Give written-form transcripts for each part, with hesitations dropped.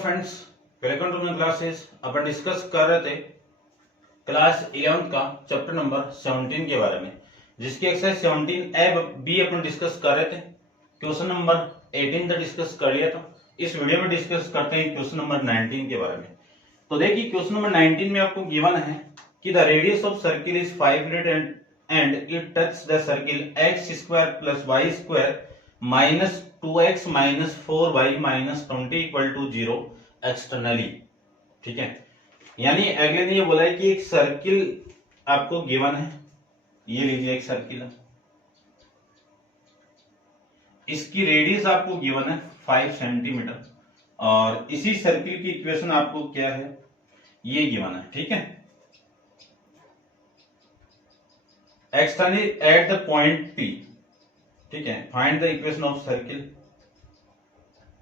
Friends, welcome to my classes. अपन discuss कर रहे थे क्लास 11 का चैप्टर नंबर 17 के बारे में, जिसकी एक्सरसाइज 17 ए बी अपन डिस्कस कर रहे थे। क्वेश्चन नंबर 18 तक डिस्कस कर लिया था। इस वीडियो में डिस्कस करते हैं क्वेश्चन नंबर 19 के बारे में। तो देखिए क्वेश्चन नंबर 19 में आपको गिवन है कि the radius of circle is 5 unit and it touch the circle x square plus y square minus 2x minus 4y minus 20 equal to 0 externally. ठीक है, यानी अगले ने ये बोला है कि एक सर्किल आपको गिवन है, ये लीजिए एक सर्किल है, इसकी रेडियस आपको गिवन है 5 सेंटीमीटर और इसी सर्किल की इक्वेशन आपको क्या है ये गिवन है। ठीक है, externally at the point P। ठीक है, find the equation of circle.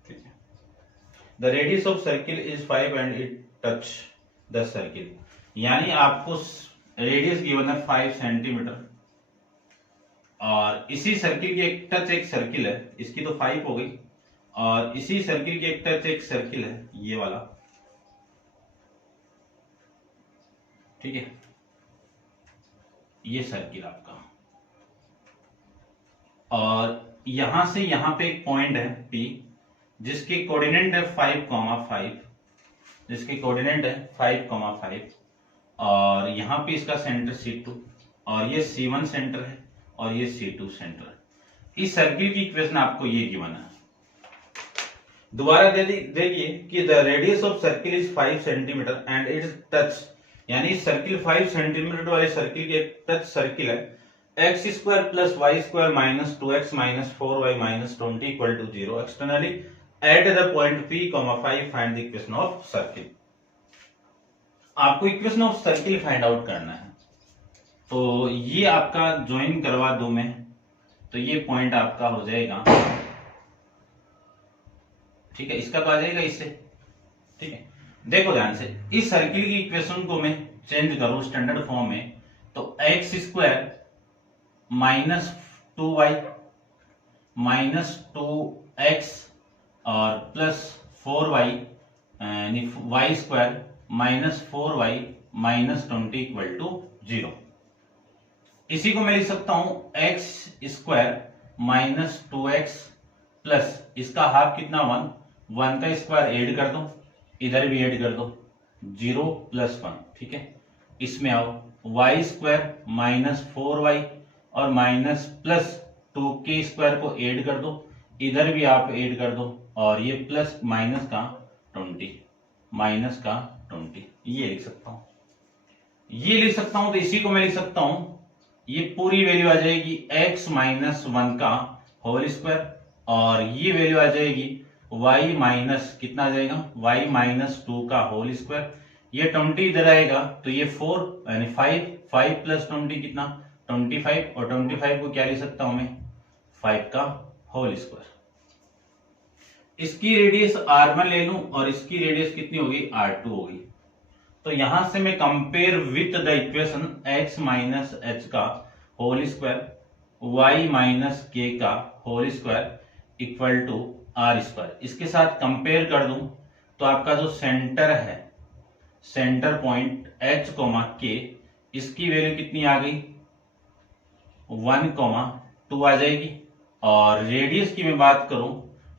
ठीक है, the radius of circle is 5 and it touch the circle, यानी आपको रेडियस गिवन है 5 सेंटीमीटर और इसी सर्किल की एक टच एक सर्किल है, इसकी तो 5 हो गई, और इसी सर्किल की एक टच एक सर्किल है ये वाला। ठीक है, ये सर्किल आपका, और यहां से यहां पे एक पॉइंट है P जिसके कोऑर्डिनेट है 5,5, जिसके कोऑर्डिनेट है 5,5 और यहां पे इसका सेंटर C2 और ये C1 सेंटर है और ये C2 सेंटर है। इस सर्किल की इक्वेशन आपको ये गिवन है। दोबारा देखिए कि the radius of circle is 5 centimetre and it touch, यानी सर्किल 5 सेंटीमीटर वाले सर्किल के टच सर्किल है x square plus Y square minus 2x minus 4y minus 20 equal to 0 externally at the point P, 5 find the equation of circle. आपको equation of circle find out करना है, तो ये आपका join करवा दूं मैं, तो ये पॉइंट आपका हो जाएगा। ठीक है, इसका तो आ जाएगा इससे। ठीक है, देखो ध्यान से, इस सर्किल की इक्वेशन को मैं चेंज करूं स्टैंडर्ड फॉर्म में, तो x square minus 2y minus 2x और प्लस 4y यानी y square minus 4y minus 20 equal to 0। इसी को मैं लिख सकता हूं x square minus 2x plus इसका हाफ कितना 1 का स्क्वायर ऐड कर दो, इधर भी ऐड कर दो 0 प्लस 1। ठीक है, इसमें आओ y स्क्वायर माइनस 4y और माइनस प्लस 2 के स्क्वायर को ऐड कर दो, इधर भी आप ऐड कर दो और ये प्लस माइनस का 20 माइनस का 20, ये लिख सकता हूं, ये लिख सकता हूं। तो इसी को मैं लिख सकता हूं, ये पूरी वैल्यू आ जाएगी x माइनस 1 का होल स्क्वायर और ये वैल्यू आ जाएगी y माइनस कितना आ जाएगा y माइनस 2 का होल स्क्वायर, ये 20 इधर आएगा तो ये 4 यानी 5 प्लस 20 कितना 25 और 25 को क्या लिख सकता हूं मैं 5 का होल स्क्वायर। इसकी रेडियस r1 ले लूं और इसकी रेडियस कितनी होगी r2 होगी। तो यहां से मैं compare with the equation x minus h का whole square y minus k का whole square equal to r square, इसके साथ कंपेयर कर दूं तो आपका जो सेंटर है, सेंटर पॉइंट h k, इसकी वैल्यू कितनी आ गई 1,2 आ जाएगी। और रेडियस की मैं बात करूं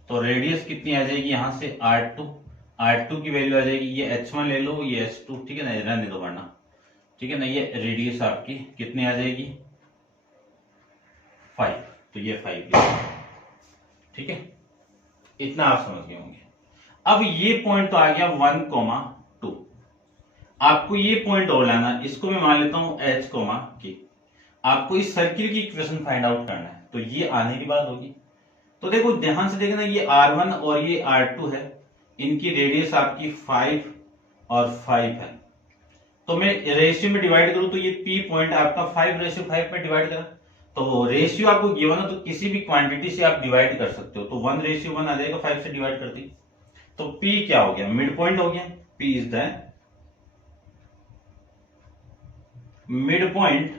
तो रेडियस कितनी आ जाएगी यहां से r2 की वैल्यू आ जाएगी, ये h1 ले लो, ये h2। ठीक है ना, रहने दो वरना। ठीक है ना, ये रेडियस आपकी कितनी आ जाएगी 5, तो ये 5। ठीक है, इतना आप समझ गए होंगे। अब ये पॉइंट तो आ गया 1,2, आपको ये पॉइंट और लाना, इसको मैं मान लेता हूं h, k। आपको इस सर्किल की इक्वेशन फाइंड आउट करना है, तो ये आने की बात होगी। तो देखो ध्यान से देखना, ये r1 और ये r2 है, इनकी रेडियस आपकी 5 और 5 है। तो मैं रेशियो में डिवाइड करूं तो ये P पॉइंट आपका 5:5 में डिवाइड करा, तो रेशियो आपको गिवन है तो किसी भी क्वांटिटी से आप डिवाइड कर सकते हो, तो 1:1 आ जाएगा 5 से डिवाइड करती। तो P क्या हो गया, मिड पॉइंट हो गया। P is the mid point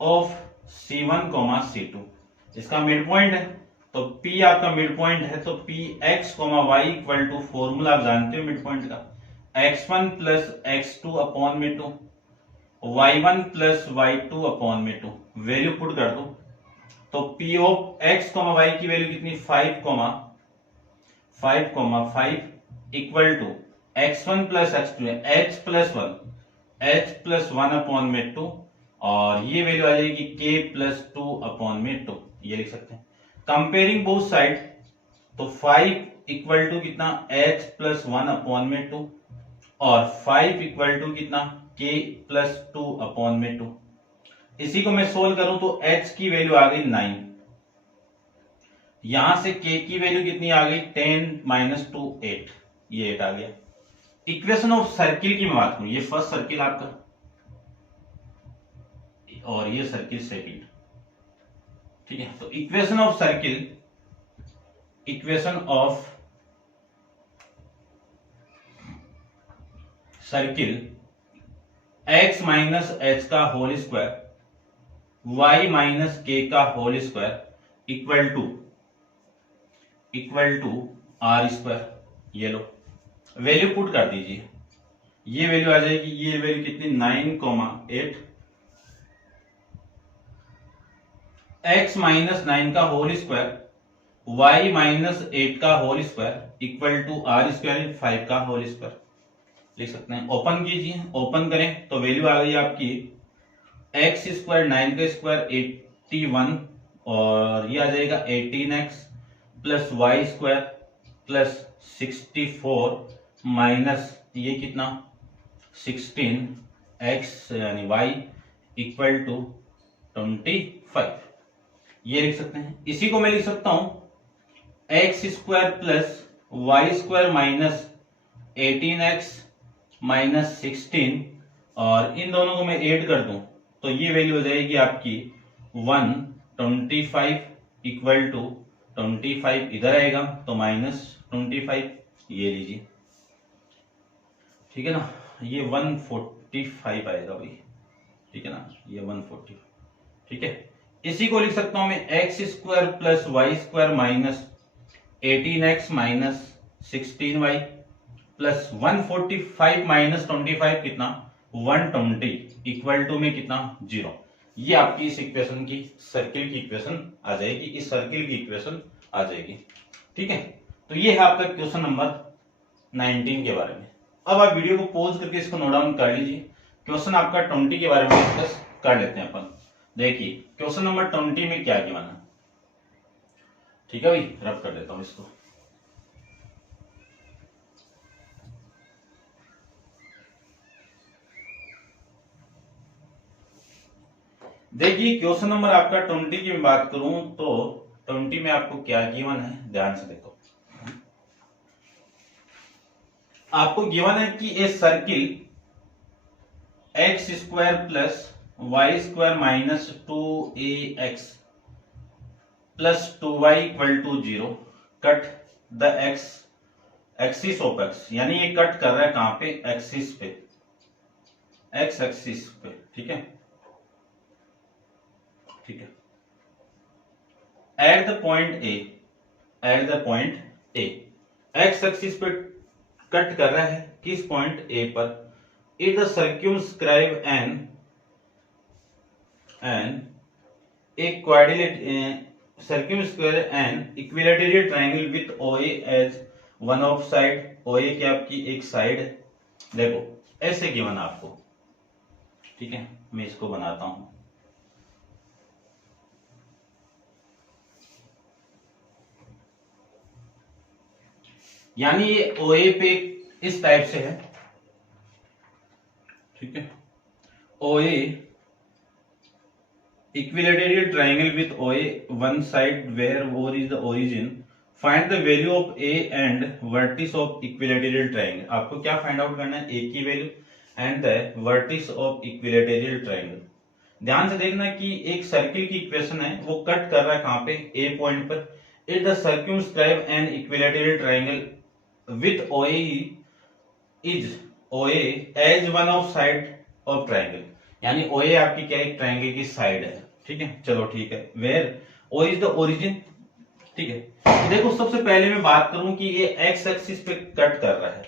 of C1, C2, इसका मिड पॉइंट है तो P आपका मिड पॉइंट है, तो P X comma Y equal to, formula आप जानते हो मिड पॉइंट का, x1 प्लस x2 अपॉन में 2, y1 प्लस y2 अपॉन में 2, वैल्यू पुट कर दो। तो P of x comma Y की वैल्यू कितनी, 5 equal to x1 plus x2 है, h प्लस 1 अपॉन में 2, और ये वैल्यू आ जाएगी k प्लस 2 अपॉन में 2, ये लिख सकते हैं। कंपेयरिंग बोथ साइड, तो 5 इक्वल टू कितना, h प्लस 1 अपॉन में 2, और 5 इक्वल टू कितना, k प्लस 2 अपॉन में 2। इसी को मैं सोल्व करूं तो h की वैल्यू आ गई 9, यहां से k की वैल्यू कितनी आ गई, 10 माइनस 2 8, ये 8 आ गया। इक्वेशन ऑफ सर्किल की मैं बात करूं, ये फर्स्ट सर्किल आपका और ये सर्किल सेकंड, ठीक है। तो equation of circle, equation of circle x minus H का whole square y minus K का whole square equal to R square, ये लो वैल्यू पुट कर दीजिए, ये वैल्यू आ जाएगी, ये वैल्यू कितनी, 9,8, x माइनस 9 का होल स्क्वायर y माइनस 8 का whole square equal to R square 5 का होल स्क्वायर, लिख सकते हैं। ओपन कीजिए, ओपन करें तो वैल्यू आ गई आपकी x स्क्वायर 9 का स्क्वायर 81, और ये आ जाएगा 18x plus Y square plus 64 minus ये कितना 16x यानी y इक्वल टू 25, ये लिख सकते हैं। इसी को मैं लिख सकता हूं x square plus Y square minus 18x minus 16, और इन दोनों को मैं ऐड कर दूं तो ये वैल्यू हो जाएगी आपकी 125 इक्वल टू 25 इधर आएगा तो माइनस 25, ये लीजिए, ठीक है ना, ये 145 आएगा भाई, ठीक है ना, ये 145, ठीक है। इसी को लिख सकता हूं मैं X square plus Y square minus 18x minus 16y plus 145 minus 25 कितना 120 इक्वल टू में कितना 0। ये आपकी इस इक्वेशन की, सर्किल की इक्वेशन आ जाएगी, इस सर्किल की इक्वेशन आ जाएगी, ठीक है। तो ये है आपका क्वेश्चन नंबर 19 के बारे में। अब आप वीडियो को पॉज करके इसको नोट डाउन कर लीजिए, क्वेश्चन आपका 20 के बारे में डिस्कस कर लेते हैं अपन। देखिए क्वेश्चन नंबर 20 में क्या गिवन है, ठीक है भाई, रब कर देता हूं इसको। देखिए क्वेश्चन नंबर आपका 20 की मैं बात करूं तो 20 में आपको क्या गिवन है, ध्यान से देखो। आपको गिवन है कि a circle X square plus Y square minus 2ax plus 2y equal to 0 cut the axis of X, यानी ये कट कर रहा है कहां पे, एक्सिस पे, एक्स एक्सिस पे, ठीक है, ठीक है। Eight the point A x axis पे कट कर रहा है, किस पॉइंट ए पर, इफ द सर्क्यूमस्क्राइब एन एक सर्क्यूमस्क्वायर एन इक्विलैटरल ट्रायंगल विथ ओए एज वन ऑफ साइड, ओए की आपकी एक साइड है, देखो ऐसे गिवन आपको, ठीक है। मैं इसको बनाता हूं, यानी ये ओए पे इस टाइप से है, ठीक है, OA equilateral triangle with OA one side where O is the origin, find the value of A and vertex of equilateral triangle. आपको क्या फाइंड आउट करना है, ए की value and the vertex of equilateral triangle. ध्यान से देखना कि एक सर्किल की इक्वेशन है, वो कट कर रहा है कहां पे, ए पॉइंट पर। If the circumscribe an equilateral triangle with OA is OA as one of side of triangle, यानी OA आपकी क्या एक ट्रायंगल की साइड है, ठीक है, चलो ठीक है। where O is the origin, ठीक है। तो देखो सबसे पहले मैं बात करूं कि ये एक्स एक्सिस पे कट कर रहा है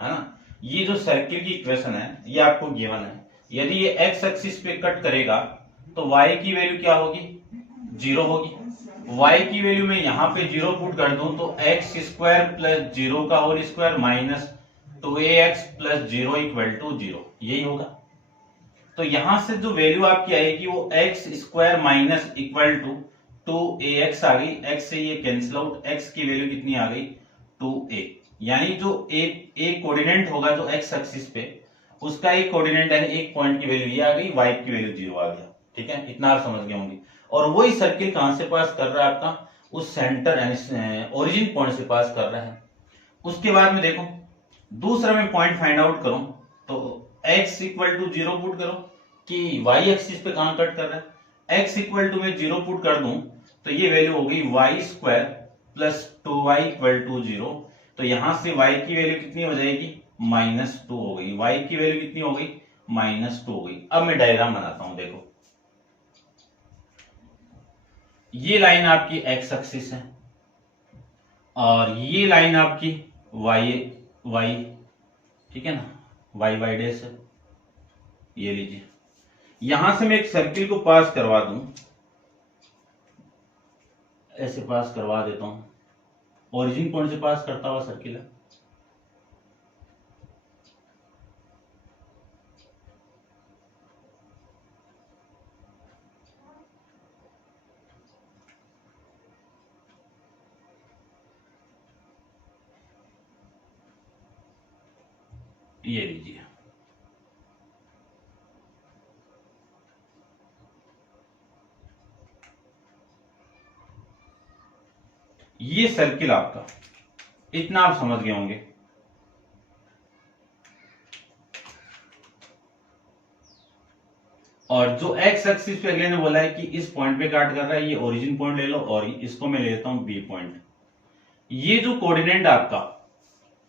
ना। ये जो सर्किल की इक्वेशन है ये आपको गिवन है। यदि ये एक्स एक्सिस पे कट करेगा तो y की वैल्यू क्या होगी, 0 होगी। y की वैल्यू में यहां पे 0 पुट कर दूं तो एक्स स्क्वायर प्लस 0 का whole square minus 2ax plus 0 equal to 0, यही होगा। तो यहां से जो वैल्यू आपकी आएगी वो X square minus equal to 2ax आ गई। x से ये कैंसिल आउट, x की वैल्यू कितनी आ गई 2a। यानी जो एक कोऑर्डिनेट होगा जो x एक्सिस पे, उसका एक कोऑर्डिनेट यानी एक पॉइंट की वैल्यू ये आ गई, y की वैल्यू 0 आ गया। ठीक है, इतना आप समझ गए होंगे। और वही सर्किल कहां से पास कर रहा है आपका, उस सेंटर यानी ओरिजिन पॉइंट से पास कर रहा है। उसके बाद में देखो दूसरा मैं पॉइंट फाइंड आउट करूं तो x इक्वल टू 0 पुट करो कि y एक्सिस पे कहां कट कर रहा है। x इक्वल टू में 0 पुट कर दूं तो ये वैल्यू हो गई y square plus 2y equal to 0। तो यहां से y की वैल्यू कितनी हो जाएगी, -2 हो गई। y की वैल्यू कितनी हो गई, -2 हो गई। अब मैं डायग्राम बनाता हूं। देखो ये लाइन आपकी x एक्सिस है और ये लाइन आपकी y, ठीक है ना, y डैश है। ये लीजिए, यहां से मैं एक सर्किल को पास करवा दूं, ऐसे पास करवा देता हूं, ओरिजिन पॉइंट से पास करता हुआ सर्किल है। ये लीजिए, ये सर्किल आपका, इतना आप समझ गए होंगे। और जो एक्स एक्सिस पे अगले ने बोला है कि इस पॉइंट पे काट कर रहा है, ये ओरिजिन पॉइंट ले लो और इसको मैं ले लेता हूं बी पॉइंट। ये जो कोऑर्डिनेट आपका,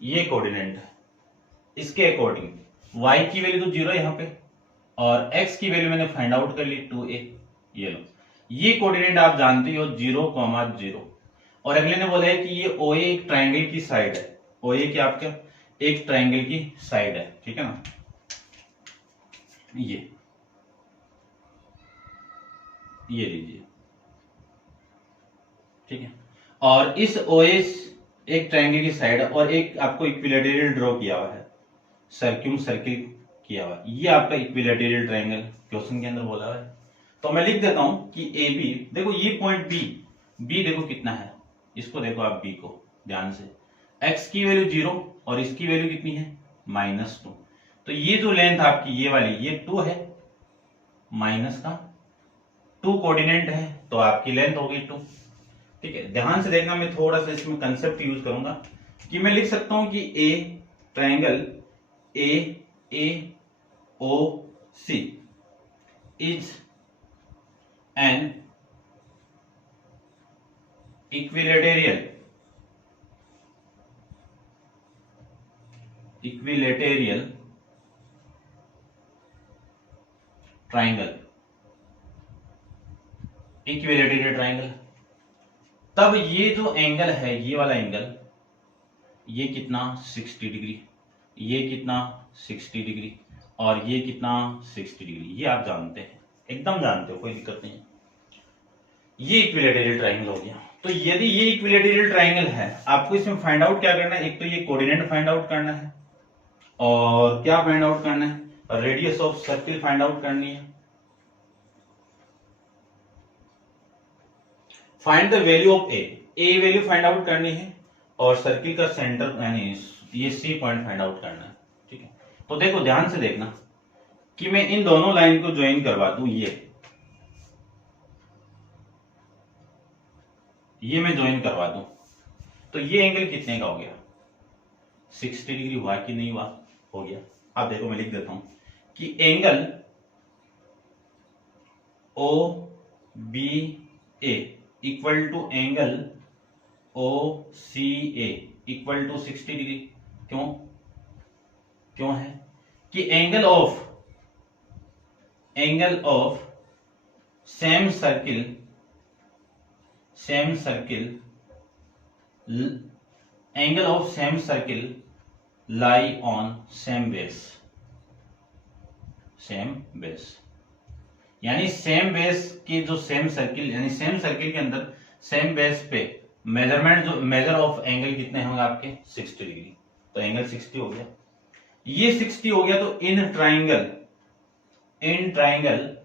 ये कोऑर्डिनेट है, इसके अकॉर्डिंग y की वैल्यू तो 0 यहां पे और x की वैल्यू मैंने फाइंड आउट कर ली 2a। ये लो, ये कोऑर्डिनेट आप जानते हो 0,0। और अगले ने बोला है कि ये OA एक ट्राइंगल की साइड है। OA क्या आपका एक ट्राइंगल की साइड है, ठीक है ना। ये लीजिए, ठीक है। और इस OS एक ट्राइंगल की साइड है और एक आपको इक्विलैटरल ड्रॉ किया हुआ है, सर्किल किया हुआ। ये आपका इक्विलैटरल ट्राइंगल क्वेश्चन के अंदर बोला हुआ है। तो मैं लिख देता हूं कि ए बी, देखो ये पॉइंट बी देखो कितना है, इसको देखो आप बी को ध्यान से, एक्स की वैल्यू 0 और इसकी वैल्यू कितनी है -2। तो ये जो लेंथ आपकी ये वाली, ये 2 है, माइनस का 2 कोऑर्डिनेट है तो आपकी लेंथ होगी 2। ठीक है, ध्यान से देखना, मैं थोड़ा सा इसमें कंसेप्ट यूज करूंगा कि मैं लिख सकता हूं कि ए triangle AOC is an equilateral triangle, equilateral triangle. तब ये जो एंगल है, ये वाला एंगल, ये कितना 60 डिग्री, ये कितना 60 डिग्री और ये कितना 60 डिग्री। ये आप जानते हैं, एकदम जानते हो, कोई दिक्कत नहीं है। ये इक्विलैटरल ट्राइंगल हो गया। तो यदि ये इक्विलैटरल ट्राइंगल है, आपको इसमें फाइंड आउट क्या करना है, एक तो ये कोऑर्डिनेट फाइंड आउट करना है और क्या फाइंड आउट करना है, radius of circle find out करनी है। Find the value of A value find out करनी है और सर्किल का सेंटर यानी ये सी पॉइंट फाइंड आउट करना है। ठीक है, तो देखो ध्यान से देखना कि मैं इन दोनों लाइन को ज्वाइन करवा दूं, ये मैं ज्वाइन करवा दूं तो ये एंगल कितने का हो गया, 60 डिग्री हुआ कि नहीं हुआ, हो गया। अब देखो मैं लिख देता हूं कि angle OBA equal to angle OCA equal to 60 degree. क्यों है कि angle of same circle angle of same circle lie on same base, same base यानी सेम बेस की जो सेम सर्किल, यानी सेम सर्किल के अंदर सेम बेस पे मेजरमेंट, जो मेजर ऑफ एंगल कितने होंगे आपके 60 डिग्री, तो एंगल 60 हो गया, ये 60 हो गया। तो in triangle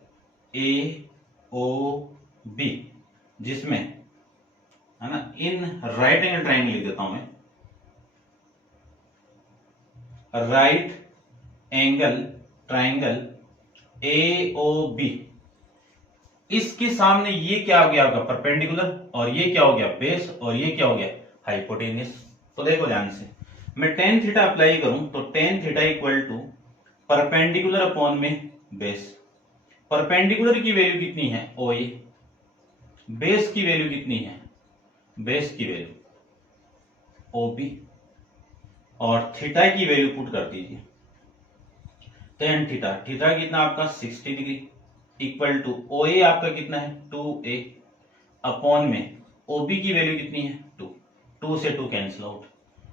A O B, जिसमें है ना, इन राइट एंगल ट्राइंगल लिख देता हूं मैं, right angle triangle A O B, इसके सामने ये क्या हो गया आपका परपेंडिकुलर, और ये क्या हो गया बेस, और ये क्या हो गया हाइपोटेन्यूस। तो देखो ध्यान से, मैं टेन थीटा अप्लाई करूं तो tan theta equal to perpendicular upon में बेस। परपेंडिकुलर की वैल्यू कितनी है ओ ए, बेस की वैल्यू कितनी है, बेस की वैल्यू ओ बी, और थीटा की वैल्यू पुट कर दीजिए टेन थीटा, थीटा कितना आपका 60 डिग्री इक्वल टू ओ ए आपका कितना है 2a अपॉन में OB की वैल्यू कितनी है 2, 2 से 2 कैंसिल आउट,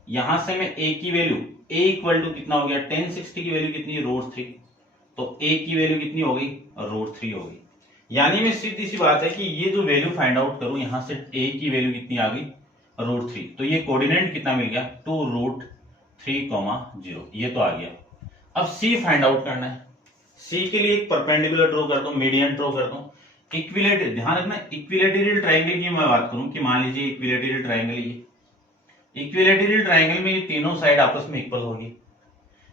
यहां से मैं a की वैल्यू a इक्वल टू कितना हो गया 1060 की वैल्यू कितनी है √3, तो a की वैल्यू कितनी हो गई √3 हो गई। यानी मैं सीधी सी बात है कि ये जो वैल्यू फाइंड आउट करूं, यहां से a की वैल्यू कितनी आ गई √3, तो ये कोऑर्डिनेट कितना मिल गया 2√3,0, ये तो आ गया। अब c फाइंड आउट करना है, सी के लिए एक परपेंडिकुलर ड्रॉ कर दो, मीडियन ड्रॉ कर दो, इक्विलेटरल, ध्यान रखना इक्विलेटरल ट्रायंगल की मैं बात करूं कि मान लीजिए इक्विलेटरल ट्रायंगल, ये इक्विलेटरल ट्रायंगल में ये तीनों साइड आपस में इक्वल होगी,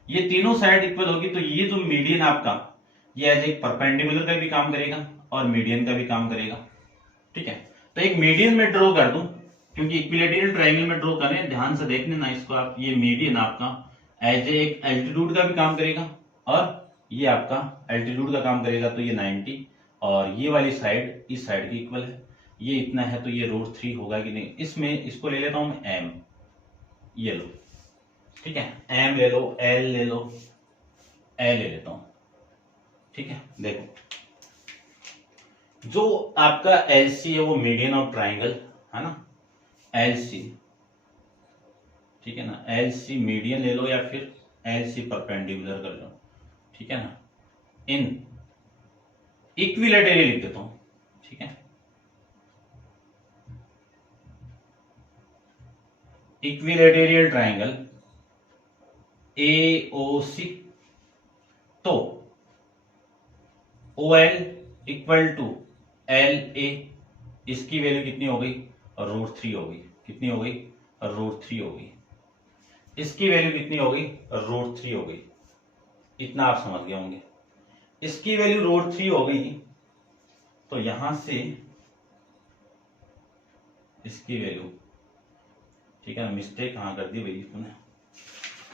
ये तीनों साइड इक्वल होगी, तो ये जो मीडियन आपका ये एज एक परपेंडिकुलर का भी काम करेगा और मीडियन का भी काम करेगा, ठीक है। तो एक मीडियन में ड्रॉ कर दूं, क्योंकि इक्विलेटरल ट्रायंगल में ड्रॉ करें, ध्यान से देखने ना इसको आप, ये मीडियन आपका एज एक एल्टीट्यूड का भी काम करेगा और ये आपका एल्टीट्यूड का काम करेगा, तो ये 90, और ये वाली साइड इस साइड की इक्वल है, ये इतना है, तो ये √3 होगा कि नहीं। इसमें इसको ले लेता हूं मैं m, ये लो, ठीक है, m ले लो, l ले लो, l ले लेता हूं, ठीक है। देखो जो आपका LC है वो मीडियन ऑफ ट्राइंगल है ना, LC, ठीक है ना, LC मीडियन ले लो या फिर LC परपेंडिकुलर कर लो, ठीक है ना, इन इक्विलेटरल लिख देता हूं, ठीक है, इक्विलेटरल ट्रायंगल AOC, तो OL इक्वल टू LA, इसकी वैल्यू कितनी हो गई √3 हो गई, कितनी हो गई √3 हो गई, इसकी वैल्यू कितनी हो गई √3 हो गई, इतना आप समझ गए होंगे। इसकी वैल्यू √3 हो गई, तो यहां से इसकी वैल्यू, ठीक है ना, मिस्टेक कहां कर दी भाई तूने,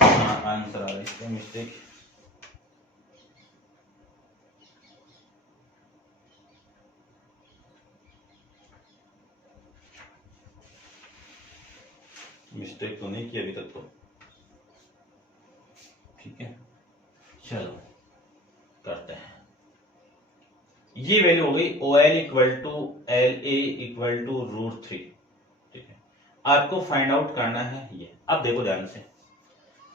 आंसर आ रहा है इसका मिस्टेक, मिस्टेक तो नहीं की अभी तक तो, ठीक है, चलो करते हैं। ये वैल्यू हो गई OL equal to LA equal to √3, ठीक है। आपको फाइंड आउट करना है ये। अब देखो ध्यान से,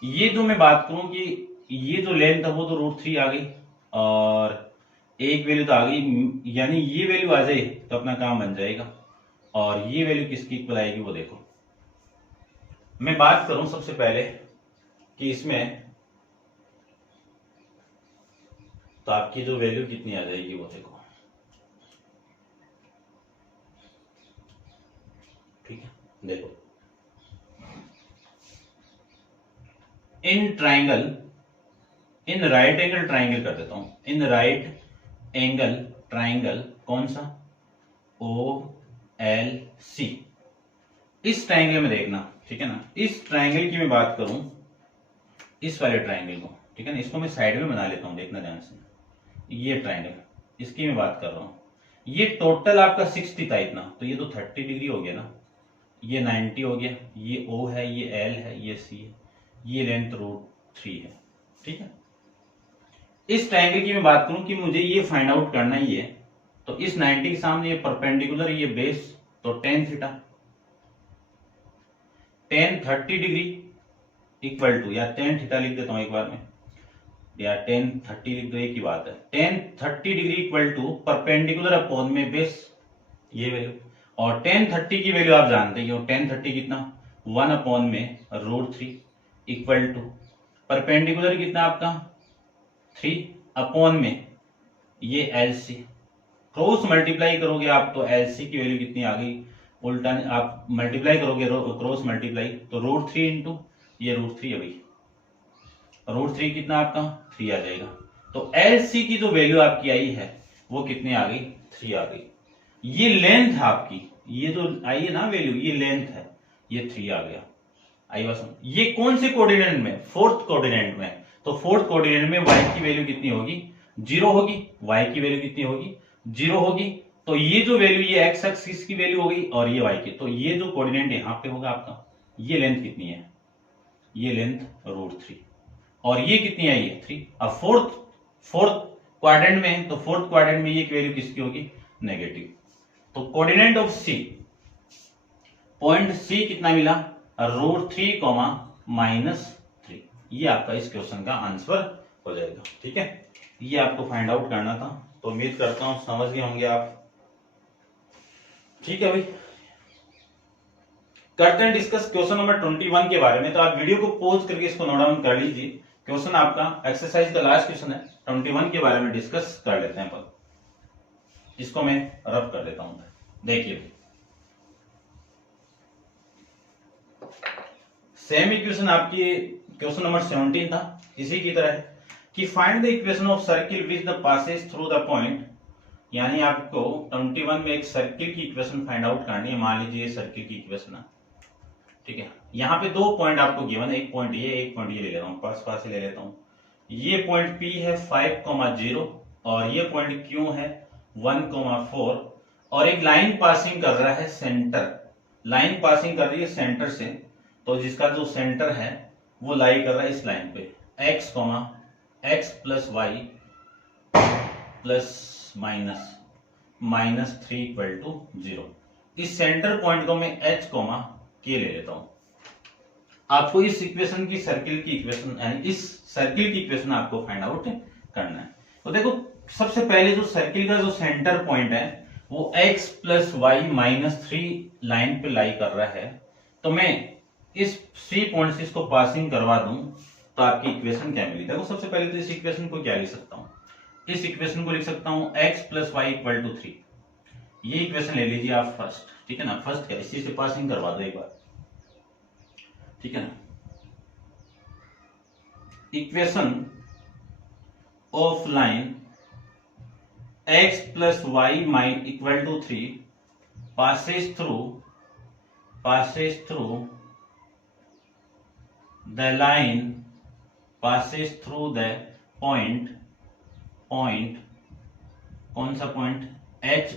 ये जो मैं बात करूं कि ये जो लेंथ है वो तो √3 आ गई और एक वैल्यू तो आ गई, यानी ये वैल्यू आ जाए तो अपना काम बन जाएगा, और ये वैल्यू किसकी इक्वल आएगी वो देखो। मैं बात करूं सबसे पहले कि इसमें तो आपकी जो वैल्यू कितनी आ जाएगी वो देखो, ठीक है। देखो in triangle, in right angle triangle कर देता हूं, इन राइट एंगल ट्राइंगल कौन सा OLC, इस ट्राइंगल में देखना, ठीक है ना, इस ट्राइंगल की मैं बात करूं, इस वाले ट्राइंगल को, ठीक है ना, इसको मैं साइड में बना लेता हूं, देखना ध्यान से, ये ट्राइंगल, इसकी मैं बात कर रहा हूं, ये टोटल आपका 60 था इतना, तो ये तो 30 डिग्री हो गया ना, ये 90 हो गया, ये O है, ये L है, ये C है, ये लेंथ √3 है, ठीक है। इस ट्राइंगल की मैं बात करूं कि मुझे ये फाइंड आउट करना ही है, तो इस 90 के सामने ये परपेंडिकुलर, ये बेस, तो tan theta, tan 30 degree equal to, या tan थीटा लिख देता हूं एक बार में, या tan 30 लिख दो, एक ही बात है। tan 30 degree equal to perpendicular upon में बेस, ये वैल्यू, और tan 30 की वैल्यू आप जानते ही हो, tan 30 कितना, 1 अपॉन में √3 इक्वल टू परपेंडिकुलर कितना आपका 3 अपॉन में ये LC, क्रॉस मल्टीप्लाई करोगे आप तो LC की वैल्यू कितनी आ गई, उल्टा आप मल्टीप्लाई करोगे क्रॉस मल्टीप्लाई तो √3 इंटू ये √3 है भाई, √3 कितना आपका 3 आ जाएगा। तो LC की जो वैल्यू आपकी आई है वो कितनी आ गई, 3 आ गई। ये लेंथ है आपकी, ये जो आई है ना वैल्यू, ये लेंथ है, ये 3 आ गया। आई बात समझ? ये कौन से कोऑर्डिनेट में, फोर्थ कोऑर्डिनेट में, तो फोर्थ कोऑर्डिनेट में y की वैल्यू कितनी होगी, 0 होगी, y की वैल्यू कितनी होगी, 0 होगी। तो ये जो वैल्यू, ये x एक्सिस की वैल्यू होगी और ये y की, तो ये जो कोऑर्डिनेट यहां पे होगा आपका, ये लेंथ कितनी है, ये लेंथ √3, और ये कितनी आई है 3। अब फोर्थ क्वाड्रेंट में, तो फोर्थ क्वाड्रेंट में ये वैल्यू किसकी होगी, नेगेटिव। तो coordinate of C, point C कितना मिला, √3, -3। ये आपका इस क्वेश्चन का आंसर हो जाएगा। ठीक है, ये आपको फाइंड आउट करना था, तो उम्मीद करता हूं समझ गए होंगे आप। ठीक है भाई, करते हैं डिस्कस क्वेश्चन नंबर 21 के बारे में। तो आप वीडियो को पॉज करके इसको नोट डाउन कर लीजिए। क्वेश्चन आपका एक्सरसाइज का लास्ट क्वेश्चन है, 21 के बारे में डिस्कस कर लेते हैं। पर इसको मैं रब कर देता हूं, देखिए सेम इक्वेशन आपकी क्वेश्चन नंबर 17 था, इसी की तरह है कि find the equation of circle which the passes through the point, यानी आपको 21 में एक सर्किल की इक्वेशन फाइंड आउट करनी है। मान लीजिए सर्किल की इक्वेशन है, ठीक है, यहाँ पे 2 पॉइंट आपको गिवन है, एक पॉइंट ये, एक पॉइंट ये ले लेता हूँ, पास से ले लेता हूँ। ये पॉइंट P है 5,0 और ये पॉइंट Q है 1,4, और एक लाइन पासिंग कर रहा है सेंटर, लाइन पासिंग कर रही है सेंटर से, तो जिसका जो सेंटर है वो लाई कर रहा है इस लाइन पे, x plus y plus -3 equal to 0। इस सेंटर पॉइंट को मैं h k ले लेता हूं। आपको इस इक्वेशन की, सर्किल की इक्वेशन, यानी इस सर्किल की इक्वेशन आपको फाइंड आउट करना है। तो देखो सबसे पहले जो सर्किल का जो सेंटर पॉइंट है वो x प्लस y -3 लाइन पे लाई कर रहा है, तो मैं इस 3 पॉइंट से इसको पासिंग करवा दूं तो आपकी इक्वेशन क्या मिली। देखो सबसे पहले तो इस इक्वेशन को क्या लिख सकता हूं, इस इक्वेशन को लिख सकता हूं x plus y equal to 3। ये इक्वेशन ले लीजिए आप फर्स्ट, ठीक है ना, फर्स्ट क्या, इसी से पासिंग करवा दो एक बार, ठीक है ना। Equation of line x plus y equal to 3 passes through the line, passes through the point, कौन सा पॉइंट, h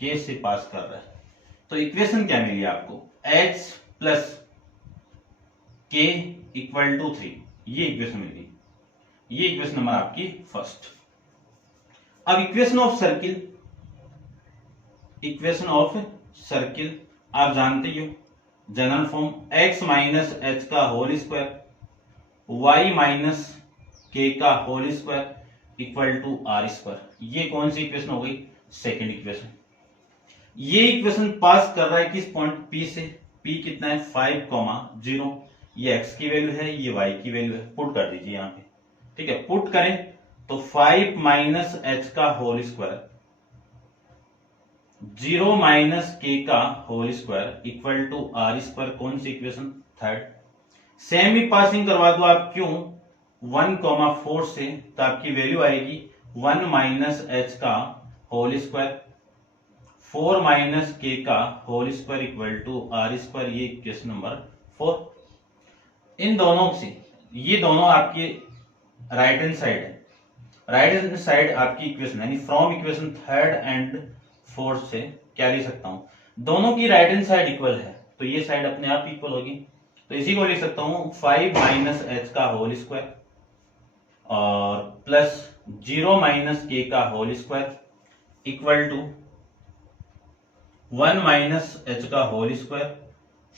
k से पास कर रहा है। तो इक्वेशन क्या मिली आपको, h plus k equal to 3, ये इक्वेशन मिली, ये इक्वेशन नंबर आपकी फर्स्ट। अब equation of circle, equation of circle आप जानते ही हो, general form x minus H का whole square, y minus K का whole square equal to R square. ये कौन सी इक्वेशन हो गई, सेकंड इक्वेशन। ये इक्वेशन पास कर रहा है किस पॉइंट P से, P कितना है 5,0, ये x की वैल्यू है, ये y की वैल्यू है, पुट कर दीजिए यहाँ पे, ठीक है। पुट करें तो 5 माइनस एच का होल स्क्वायर 0 माइनस के का whole square equal to R square, कौन सी इक्वेशन, थर्ड। सेम ही पासिंग करवा दो आप, क्यों, 1,4 से, तो आपकी वैल्यू आएगी 1 माइनस एच का होल स्क्वायर 4 माइनस के का whole square equal to R square, ये इक्वेशन नंबर 4। इन दोनों से, ये दोनों आपकी राइट हैंड साइड है, राइट हैंड साइड आपकी इक्वेशन, यानी from equation third and fourth से क्या लिख सकता हूं, दोनों की राइट हैंड साइड इक्वल है, तो ये साइड अपने आप इक्वल होगी, तो इसी को लिख सकता हूं 5 माइनस एच का होल स्क्वायर और प्लस 0 माइनस के का whole square equal to 1 minus H का होल स्क्वायर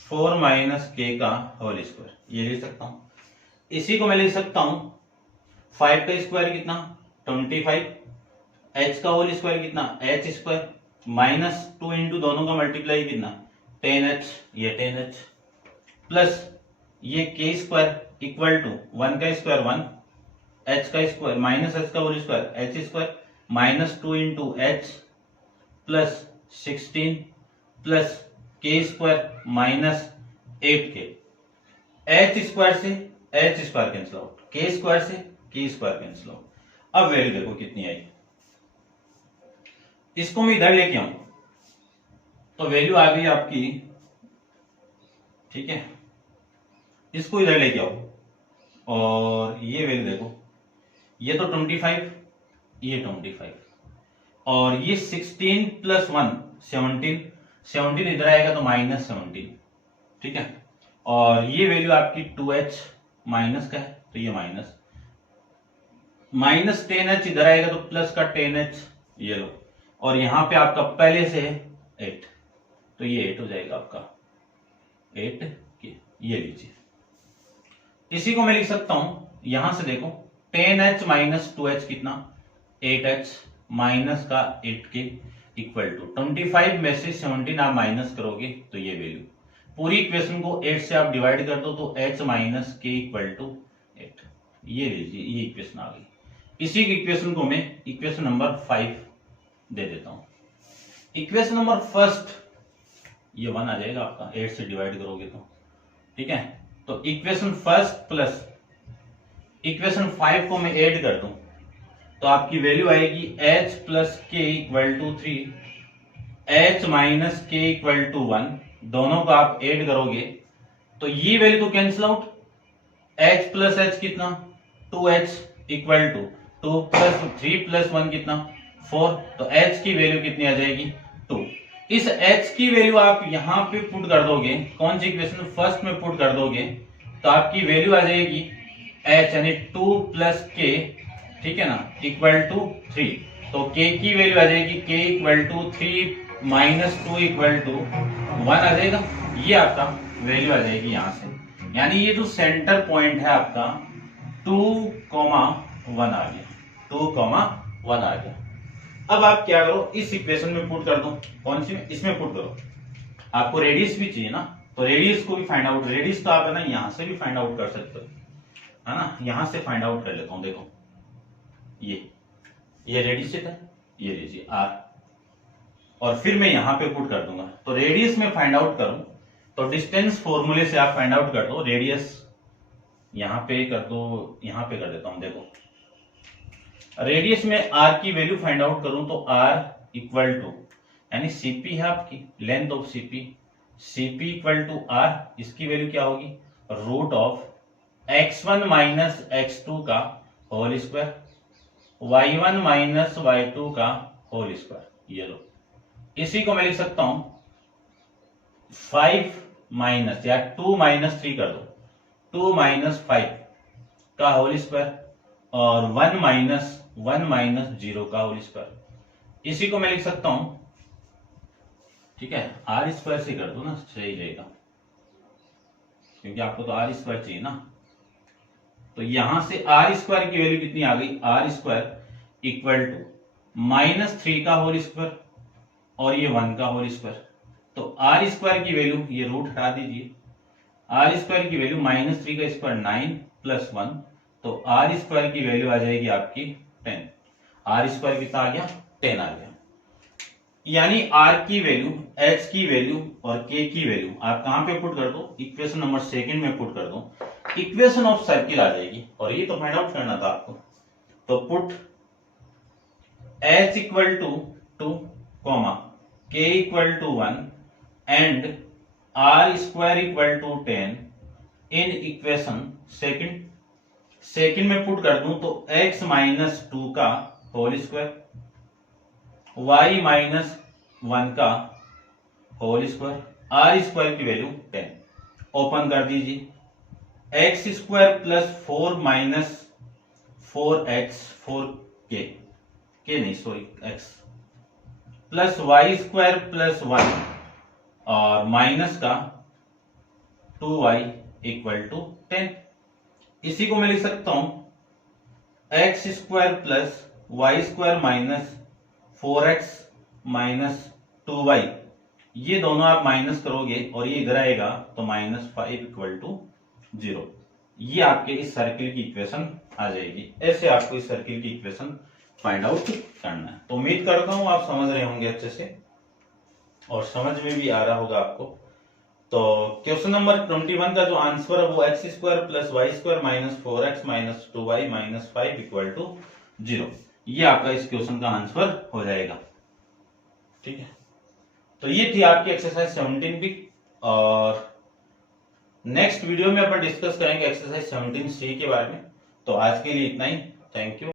4 माइनस के का होल स्क्वायर, ये लिख सकता हूं। इसी को मैं लिख सकता हूं 5 का स्क्वायर कितना 25, h का होल स्क्वायर कितना h स्क्वायर, माइनस 2 इंटू दोनों का मल्टीप्लाई कितना 10h, ये 10h, प्लस ये के स्क्वायर इक्वल टू 1 का स्क्वायर 1, h का स्क्वायर माइनस h का whole square h square, minus 2 into h plus 16 plus k square minus 8k, h square से h square cancel out, k square से k square cancel out. अब value देखो कितनी आई, इसको मैं इधर लेके आऊं तो वैल्यू आ गई आपकी, ठीक है, इसको इधर लेके आओ और ये वैल्यू देखो, ये तो 25, ये 25 और ये 16 प्लस 1 17, 17 इधर आएगा तो माइनस 17, ठीक है, और ये वैल्यू आपकी 2h माइनस का है तो ये माइनस, माइनस 10h इधर आएगा तो प्लस का 10h, ये लो, और यहां पे आपका पहले से है 8 तो ये 8 हो जाएगा आपका 8 के, ये लीजिए। इसी को मैं लिख सकता हूं यहां से देखो 10h माइनस 2h कितना 8h माइनस का 8k इक्वल टू 25 में से 17 आप माइनस करोगे तो ये वैल्यू, पूरी इक्वेशन को 8 से आप डिवाइड कर दो तो h माइनस के इक्वल टू 8, ये लीजिए, ये इक्वेशन आ गई। इसी इक्वेशन को मैं इक्वेशन नंबर 5 दे देता हूं। इक्वेशन नंबर फर्स्ट ये 1 आ जाएगा आपका, 8 से डिवाइड करोगे तो, ठीक है, तो इक्वेशन फर्स्ट प्लस इक्वेशन 5 को मैं ऐड कर दूं तो आपकी वैल्यू आएगी h प्लस के इक्वल टू 3, h माइनस के इक्वल टू 1, दोनों को आप ऐड करोगे तो ये वैल्यू तो cancel out, h plus h कितना 2h equal to 2 plus 3 plus 1 कितना 4, तो h की वैल्यू कितनी आ जाएगी 2। इस h की वैल्यू आप यहां पे पुट कर दोगे, कौन सी इक्वेशन फर्स्ट में पुट कर दोगे तो आपकी वैल्यू आ जाएगी h यानी 2 प्लस k, ठीक है ना, इक्वल टू 3, तो k की वैल्यू आ जाएगी k equal to 3 minus 2 equal to 1 आ जाएगा, ये आपका वैल्यू आ जाएगी यहां से, यानी ये जो सेंटर पॉइंट है आपका 2,1 आ गया, 2,1 आ गया। अब आप क्या करो, इस इक्वेशन में पुट कर दो, कौन सी में, इसमें पुट करो, आपको रेडियस भी चाहिए ना, तो रेडियस को भी फाइंड आउट, रेडियस तो आप है ना यहां से भी फाइंड आउट कर सकते हो, है ना, यहां से फाइंड आउट कर लेता हूं, देखो ये रेडियस है, ये लीजिए r, और फिर मैं यहां पे पुट कर दूंगा, तो रेडियस में फाइंड आउट करूं तो डिस्टेंस फॉर्मूले से आप फाइंड आउट कर दो, रेडियस यहां पे कर दो, यहां पे कर देता हूं, देखो रेडियस में r की वैल्यू फाइंड आउट करूं तो r इक्वल टू, यानी cp है आपकी length of cp equal to r, इसकी वैल्यू क्या होगी root of x1 minus x2 का whole square, y1 minus y2 का होल स्क्वायर, ये लो। इसी को मैं लिख सकता हूं 5 माइनस या 2 माइनस 3 कर दो, 2 माइनस 5 का होल स्क्वायर और 1 माइनस 0 का होल स्क्वायर, इसी को मैं लिख सकता हूं, ठीक है, आर स्क्वायर से कर दो ना, सही रहेगा, क्योंकि आपको तो आर स्क्वायर चाहिए ना, तो यहां से आर स्क्वायर की वैल्यू कितनी आ गई, आर स्क्वायर इक्वल टू -3 का होल स्क्वायर और ये 1 का होल स्क्वायर, तो आर स्क्वायर की वैल्यू, ये रूट हटा दीजिए, आर स्क्वायर की वैल्यू -3 का स्क्वायर 9 प्लस 1, तो आर स्क्वायर की वैल्यू आ जाएगी आपकी 10, आर स्क्वायर कितना आ गया 10 आ गया, यानी आर की वैल्यू, एच की वैल्यू और के की वैल्यू आप कहां पे पुट कर दो, इक्वेशन नंबर 2 में पुट कर दो, इक्वेशन ऑफ सर्किल आ जाएगी, और ये तो फाइंड आउट करना था आपको, तो put h equal to 2 k equal to 1 and r square equal to 10 in equation second में पुट कर दूं तो x माइनस 2 का होल स्क्वायर, y माइनस 1 का होल स्क्वायर, r स्क्वायर की वैल्यू 10, ओपन कर दीजिए, x square plus 4 minus 4x 4k नहीं sorry x plus y square plus 1 और माइनस का 2y इक्वल टू 10। इसी को मैं लिख सकता हूं X square plus Y square minus 4x minus 2y। ये दोनों आप माइनस करोगे और ये इधर आएगा तो -5 इक्वल टू 0। ये आपके इस सर्किल की इक्वेशन आ जाएगी। ऐसे आपको इस सर्किल की इक्वेशन फाइंड आउट करना है। तो उम्मीद करता हूं आप समझ रहे होंगे अच्छे से और समझ में भी आ रहा होगा आपको। तो क्वेश्चन नंबर 21 का जो आंसर है वो X square plus Y square minus 4x minus 2y minus 5 equal to 0। ये आपका इस क्वेश्चन का आंसर हो जाएगा। ठीक है, तो ये थी आपकी एक्सरसाइज 17 भी। और नेक्स्ट वीडियो में अपन डिस्कस करेंगे एक्सरसाइज 17C के बारे में। तो आज के लिए इतना ही। Thank you.